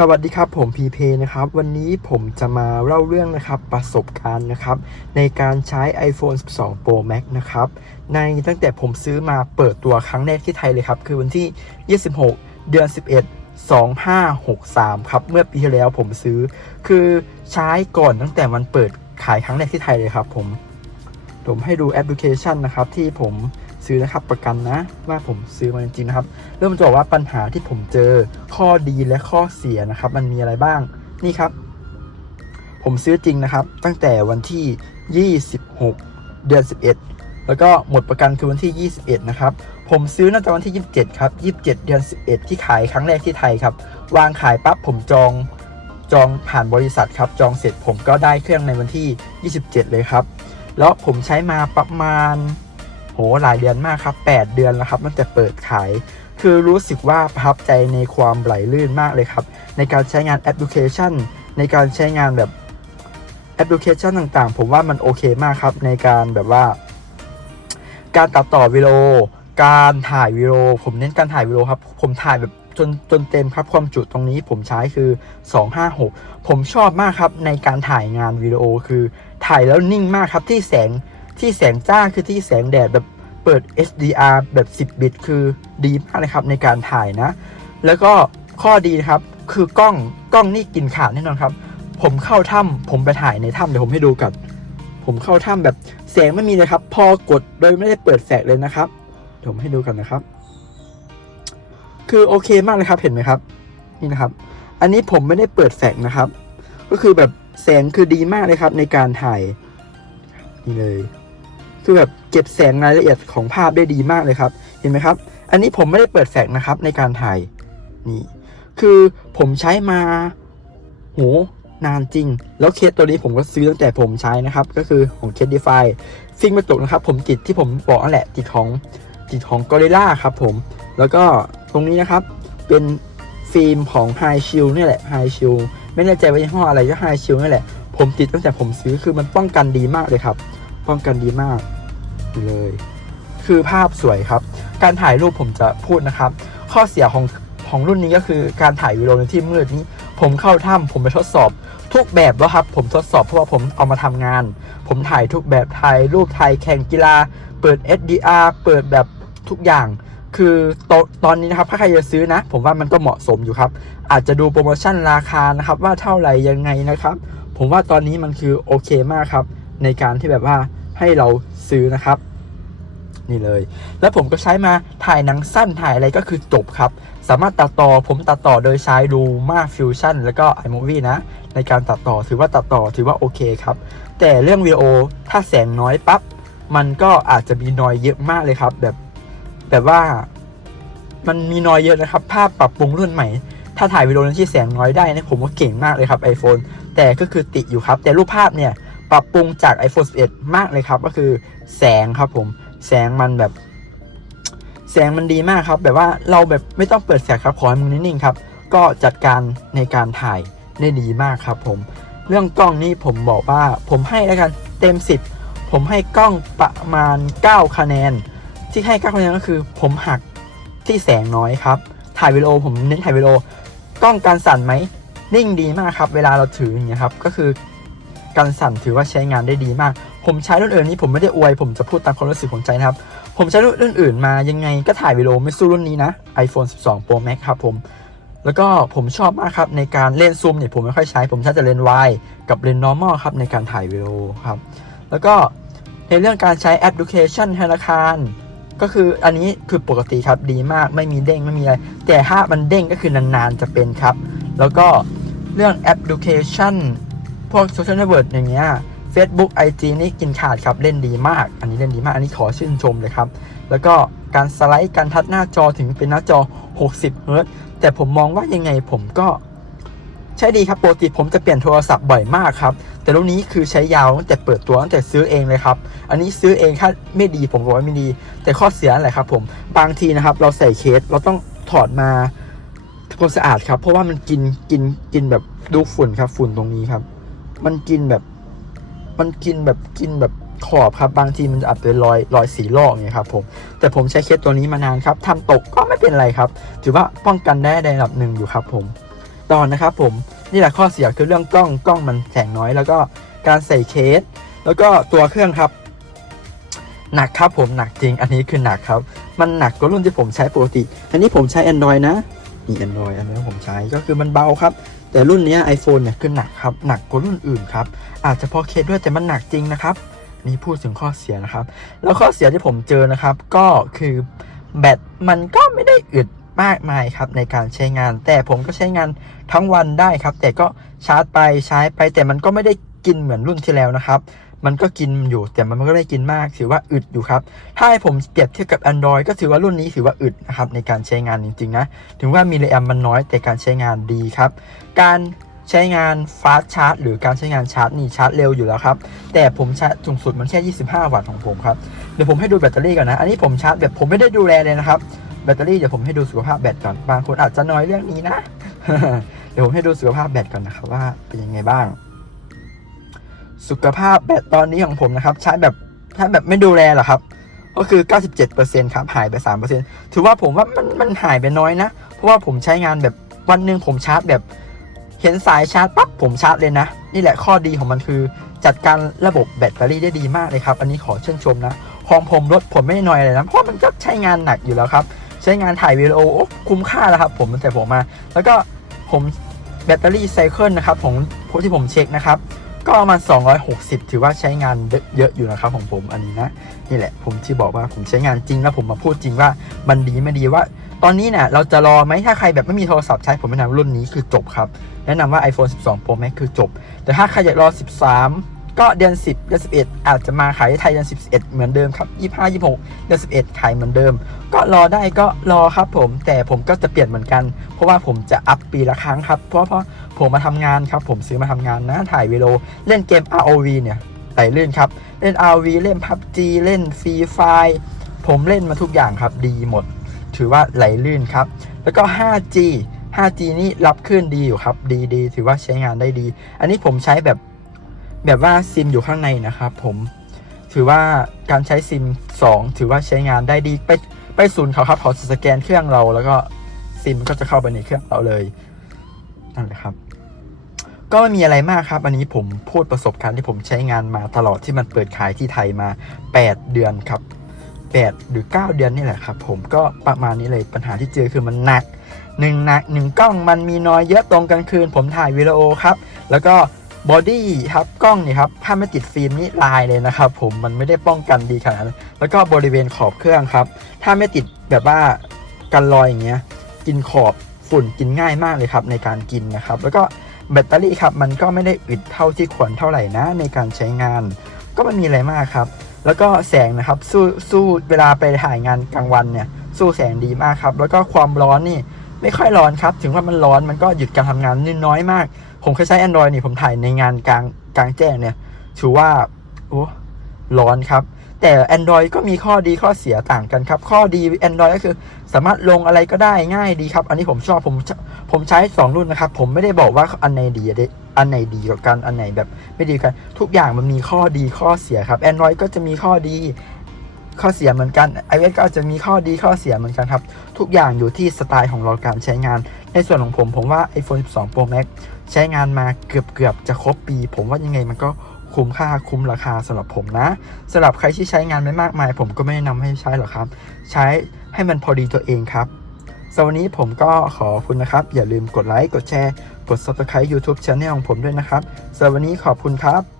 สวัสดีครับผมพีเพนะครับ วันนี้ผมจะมาเล่าเรื่องนะครับประสบการณ์นะครับ ในการใช้ iPhone 12 Pro Max นะครับในตั้งแต่ผมซื้อมาเปิดตัวครั้งแรกที่ไทยเลยครับ คือวันที่ 26 เดือน 11 2563 ครับ เมื่อปีที่แล้วผมซื้อ คือใช้ก่อนตั้งแต่มันเปิดขายครั้งแรกที่ไทยเลยครับผม ผมให้ดูแอปพลิเคชันนะครับที่ผม ซื้อนะครับประกันนะ ว่าผมซื้อมาจริงๆนะครับ เริ่มจะบอกว่าปัญหาที่ผมเจอข้อดีและข้อเสียนะครับ มันมีอะไรบ้างนี่ครับ ผมซื้อจริงนะครับ ตั้งแต่วันที่ 26 เดือน 11 แล้วก็หมดประกันคือวันที่ 21 นะครับ ผมซื้อน่าจะวันที่ 27 ครับ 27 เดือน 11 ที่ขายครั้งแรกที่ไทยครับ วางขายปั๊บผมจองจองผ่านบริษัทครับ จองเสร็จผมก็ได้เครื่องในวันที่ 27 เลยครับ แล้วผมใช้มาประมาณ โหหลายเดือนมากครับ 8 เดือนแล้วครับตั้งแต่เปิดขาย คือรู้สึกว่าประทับใจในความไหลลื่นมากเลยครับ ในการใช้งานแอปพลิเคชัน ในการใช้งานแบบแอปพลิเคชันต่างๆ ผมว่ามันโอเคมากครับในการแบบว่า การตัดต่อวิดีโอ การถ่ายวิดีโอ ผมเน้นการถ่ายวิดีโอครับ ผมถ่ายแบบจนจนเต็มครับความจุตรงนี้ผมใช้คือ 256 ผมชอบมากครับในการถ่ายงานวิดีโอคือ ถ่ายแล้วนิ่งมากครับที่แสง ที่แสงจ้าคือที่แสงแดดแบบเปิด HDR แบบ 10 บิต คือดีมากเลยครับในการถ่ายนะ แล้วก็ข้อดีนะครับ คือกล้องกล้องนี่กินขาดแน่นอนครับ ผมเข้าถ้ำผมไปถ่ายในถ้ำเดี๋ยวผมให้ดูกัน ผมเข้าถ้ำแบบแสงไม่มีเลยครับ พอกดโดยไม่ได้เปิดแฟลชเลยนะครับเดี๋ยวผมให้ดูกันนะครับ คือโอเคมากเลยครับเห็นไหมครับ นี่นะครับ อันนี้ผมไม่ได้เปิดแฟลชนะครับ ก็คือแบบแสงคือดีมากเลยครับในการถ่ายนี่เลย คือแบบเก็บแสงรายละเอียดของภาพได้ดีมากเลยครับ เห็นไหมครับ อันนี้ผมไม่ได้เปิดแฟลชนะครับในการถ่ายนี่คือผมใช้มาโหนานจริง แล้วเคสตัวนี้ผมก็ซื้อตั้งแต่ผมใช้นะครับ ก็คือของเคสดีฟายฟิล์มกระจกนะครับ ผมติดที่ผมบอกนั่นแหละติดของติดของกอริล่าครับผม แล้วก็ตรงนี้นะครับเป็นฟิล์มของ High Shield นี่แหละ High Shield ไม่แน่ใจว่ายี่ห้ออะไรก็ High Shield นี่แหละ ผมติดตั้งแต่ผมซื้อคือมันป้องกันดีมากเลยครับ ป้องกันดีมาก เลย คือภาพสวยครับ การถ่ายรูปผมจะพูดนะครับ ข้อเสียของของรุ่นนี้ก็คือการถ่ายวิดีโอในที่มืดนี้ ผมเข้าถ้ำผมไปทดสอบ ทุกแบบแล้วครับ ผมทดสอบเพราะว่าผมเอามาทำงาน ผมถ่ายทุกแบบถ่ายรูปถ่ายแข่งกีฬา เปิด SDR เปิดแบบทุกอย่าง คือตตอนนี้นะครับถ้าใครจะซื้อนะ ผมว่ามันก็เหมาะสมอยู่ครับ อาจจะดูโปรโมชั่นราคานะครับ ว่าเท่าไหร่ยังไงนะครับ ผมว่าตอนนี้มันคือโอเคมากครับ ในการที่แบบว่า ให้เราซื้อนะครับ นี่เลย แล้วผมก็ใช้มาถ่ายหนังสั้นถ่ายอะไรก็คือจบครับ สามารถตัดต่อผมตัดต่อโดยใช้ดูมาฟิวชั่นแล้วก็ iMovie นะ ในการตัดต่อถือว่าตัดต่อถือว่าโอเคครับ แต่เรื่องวิดีโอถ้าแสงน้อยปั๊บมันก็อาจจะมีนอยเยอะมากเลยครับ แบบแบบว่ามันมีนอยเยอะนะครับ ภาพปรับปรุงรุ่นใหม่ ถ้าถ่ายวิดีโอนั้นที่แสงน้อยได้นะผมว่าเก่งมากเลยครับ iPhone แต่ก็คือติดอยู่ครับ แต่รูปภาพเนี่ย ปรับปรุงจาก iPhone 11 มากเลยครับ ก็คือแสงครับผม แสงมันแบบ แสงมันดีมากครับ แบบว่าเราแบบไม่ต้องเปิดแสงครับขอให้มันนิ่งๆครับ ก็จัดการในการถ่ายได้ดีมากครับผม เรื่องกล้องนี่ผมบอกว่าผมให้แล้วกันเต็ม 10 ผมให้กล้องประมาณ 9 คะแนน ที่ให้ 9 คะแนนก็คือ ผมหักที่แสงน้อยครับ ถ่ายวิดีโอผมเน้นถ่ายวิดีโอกล้องการสั่นไหมนิ่งดีมากครับ เวลาเราถืออย่างเงี้ยครับ ก็คือ การสั่นถือว่าใช้งานได้ดีมาก ผมใช้รุ่นอื่นนี้ผมไม่ได้อวย ผมจะพูดตามความรู้สึกของใจนะครับ ผมใช้รุ่นอื่นมายังไงก็ถ่ายวิดีโอไม่สู้รุ่นนี้นะ iPhone 12 Pro Max ครับผม แล้วก็ผมชอบมากครับในการเล่นซูมเนี่ยผมไม่ค่อยใช้ ผมใช้แต่เลนส์ wide กับเลนส์ normal ครับในการถ่ายวิดีโอครับ แล้วก็ในเรื่องการใช้แอปพลิเคชันธนาคารก็คืออันนี้คือปกติครับดีมากไม่มีเด้งไม่มีอะไร แต่ถ้ามันเด้งก็คือนานๆจะเป็นครับ แล้วก็เรื่องแอปพลิเคชัน วกโซเชียลเน็ตเวิร์กอย่างเงี้ย Facebook IG นี่กินขาดครับเล่นดีมาก อันนี้เล่นดีมาก อันนี้ขอชื่นชมเลยครับ แล้วก็การสไลด์การทัดหน้าจอถึงเป็นหน้าจอ 60เฮิรตแต่ผมมองว่ายังไงผมก็ใช้ดีครับปกติผมจะเปลี่ยนโทรศัพท์บ่อยมากครับ แต่รุ่นนี้คือใช้ยาวตั้งแต่เปิดตัวตั้งแต่ซื้อเองเลยครับ อันนี้ซื้อเองถ้าไม่ดีผมบอกว่าไม่ดี แต่ข้อเสียอะไรครับผมบางทีนะครับ เราใส่เคสเราต้องถอดมาทำความสะอาดครับ เพราะว่ามันกินกินกินแบบดูฝุ่นครับฝุ่นตรงนี้ครับ มันกินแบบ มันกินแบบกินแบบขอบครับ บางทีมันจะอาจเป็นรอยรอยสีลอกเนี่ยครับผมแต่ผมใช้เคสตัวนี้มานานครับทำตกก็ไม่เป็นไรครับ ถือว่าป้องกันได้ในระดับหนึ่งอยู่ครับผมตอนนะครับผมนี่แหละข้อเสียคือเรื่องกล้องกล้องมันแสงน้อย แล้วก็การใส่เคส แล้วก็ตัวเครื่องครับ หนักครับผมหนักจริง อันนี้คือหนักครับ มันหนักกว่ารุ่นที่ผมใช้ปกติ อันนี้ผมใช้ Android นะนี่ Android อันนี้ผมใช้ก็คือมันเบาครับ แต่รุ่นนี้ iPhone เนี่ยคือหนักครับ หนักกว่ารุ่นอื่นครับ อาจจะเพราะเคสด้วยแต่มันหนักจริงนะครับ นี่พูดถึงข้อเสียนะครับ แล้วข้อเสียที่ผมเจอนะครับ ก็คือแบตมันก็ไม่ได้อึดมากมายครับในการใช้งาน แต่ผมก็ใช้งานทั้งวันได้ครับ แต่ก็ชาร์จไปใช้ไปแต่มันก็ไม่ได้กินเหมือนรุ่นที่แล้วนะครับ มันก็กินอยู่แต่มันก็ไม่ได้กินมากถือว่าอึดอยู่ครับ ถ้าให้ผมเปรียบเทียบกับ Android ก็ถือว่ารุ่นนี้ถือว่าอึดนะครับในการใช้งานจริงๆนะ ถึงว่ามีแรมมันน้อยแต่การใช้งานดีครับ การใช้งานฟาสชาร์จหรือการใช้งานชาร์จนี่ชาร์จเร็วอยู่แล้วครับ แต่ผมชาร์จสูงสุดมันแค่ 25 วัตต์ของผมครับ เดี๋ยวผมให้ดูแบตเตอรี่ก่อนนะ อันนี้ผมชาร์จแบบผมไม่ได้ดูแลเลยนะครับ แบตเตอรี่เดี๋ยวผมให้ดูสุขภาพแบตก่อน บางคนอาจจะน้อยเรื่องนี้นะ เดี๋ยวผมให้ดูสุขภาพแบตก่อนนะครับว่าเป็นยังไงบ้าง สุขภาพแบตตอนนี้ของผมนะครับ ใช้แบบใช้แบบไม่ดูแลหรอครับ ก็คือ 97%ครับหายไป 3%ถือว่าผมว่ามันมันหายไปน้อยนะ เพราะว่าผมใช้งานแบบวันหนึ่งผมชาร์จแบบ เห็นสายชาร์จปั๊บผมชาร์จเลยนะ นี่แหละข้อดีของมันคือ จัดการระบบแบตเตอรี่ได้ดีมากเลยครับ อันนี้ขอเชื่นชมนะของผมรถผมไม่น้อยเลยนะ เพราะมันก็ใช้งานหนักอยู่แล้วครับ ใช้งานถ่ายวิดีโอโอ้คุ้มค่าแล้วครับ ผมตั้งแต่ผมมา แล้วก็ผมแบตเตอรี่ไซเคิลนะครับของที่ผมเช็คนะครับ ก็ประมาณ260 ถือว่าใช้งานเยอะอยู่นะครับของผมอันนี้นะนี่แหละผมที่บอกว่าผมใช้งานจริงแล้วผมมาพูดจริงว่ามันดีไม่ดีว่า ตอนนี้เนี่ยเราจะรอไหมถ้าใครแบบไม่มีโทรศัพท์ใช้ผมแนะนำรุ่นนี้คือจบครับ แนะนำว่า iPhone 12 Pro Max คือจบ แต่ถ้าใครอยากรอ 13 ก็เดือน 10 เดือน 11 อาจจะมาขายไทยเดือน 11 เหมือนเดิมครับ 25 26 เดือน 11 ขายเหมือนเดิม ก็รอได้ก็รอครับผม แต่ผมก็จะเปลี่ยนเหมือนกัน เพราะว่าผมจะอัพปีละครั้งครับ เพราะเพราะผมมาทำงานครับ ผมซื้อมาทำงานนะถ่ายวิดีโอเล่นเกม ROV เนี่ยไหลลื่นครับ เล่น ROV เล่น PUBG เล่น Free Fire ผมเล่นมาทุกอย่างครับดีหมด ถือว่าไหลลื่นครับ แล้วก็ 5G 5G นี่รับขึ้นดีอยู่ครับ ดีดีถือว่าใช้งานได้ดี อันนี้ผมใช้แบบ แบบว่าซิมอยู่ข้างในนะครับผมถือว่าการใช้ซิม 2 ถือว่าใช้งานได้ดีไปไปศูนย์เขาครับเขาสแกนเครื่องเราแล้วก็ซิมก็จะเข้าไปในเครื่องเราเลยนั่นแหละครับ ก็ไม่มีอะไรมากครับ อันนี้ผมพูดประสบการณ์ที่ผมใช้งานมาตลอดที่มันเปิดขายที่ไทยมา 8 เดือนครับ 8 หรือ 9 เดือนนี่แหละครับ ผมก็ประมาณนี้เลยปัญหาที่เจอคือมันหนักหนึ่งหนักหนึ่งกล้องมันมีน้อยเยอะตรงกลางคืน ผมถ่ายวิดีโอครับ แล้วก็ บอดี้ครับกล้องนี่ครับถ้าไม่ติดฟิล์มนี่ลายเลยนะครับผมมันไม่ได้ป้องกันดีขนาดนั้นแล้วก็บริเวณขอบเครื่องครับ ถ้าไม่ติดแบบว่ากันรอยอย่างเงี้ยกินขอบฝุ่นกินง่ายมากเลยครับในการกินนะครับ แล้วก็แบตเตอรี่ครับมันก็ไม่ได้อึดเท่าที่ควรเท่าไหร่นะในการใช้งาน ก็ไม่มีอะไรมากครับ แล้วก็แสงนะครับสู้สู้เวลาไปถ่ายงานกลางวันเนี่ยสู้แสงดีมากครับ แล้วก็ความร้อนนี่ ไม่ค่อยร้อนครับ ถึงว่ามันร้อนมันก็หยุดการทำงานนิดน้อยมาก ผมเคยใช้ Android นี่ผมถ่ายในงานกลางกลางแจ้งเนี่ย ถือว่าโอ้ร้อนครับ แต่ Android ก็มีข้อดีข้อเสียต่างกันครับ ข้อดี Android ก็คือสามารถลงอะไรก็ได้ง่ายดีครับ อันนี้ผมชอบผมผมใช้ 2 รุ่นนะครับ ผมไม่ได้บอกว่าอันไหนดีอันไหนดีกว่ากันอันไหนแบบไม่ดีกัน ทุกอย่างมันมีข้อดีข้อเสียครับ Android ก็จะมีข้อดี ข้อเสียเหมือนกัน iOS ก็จะมีข้อดีข้อเสียเหมือนกันครับ ทุกอย่างอยู่ที่สไตล์ของเราการใช้งาน ในส่วนของผมผมว่า iPhone 12 Pro Max ใช้งานมาเกือบเกือบจะครบปี ผมว่ายังไงมันก็คุ้มค่าคุ้มราคาสำหรับผมนะสำหรับใครที่ใช้งานไม่มากมาย ผมก็ไม่แนะนำให้ใช้หรอกครับ ใช้ให้มันพอดีตัวเองครับสำหรับวันนี้ผมก็ขอบคุณนะครับ อย่าลืมกดไลค์กดแชร์ กด subscribe YouTube Channel ของผมด้วยนะครับสำหรับวันนี้ขอบคุณครับ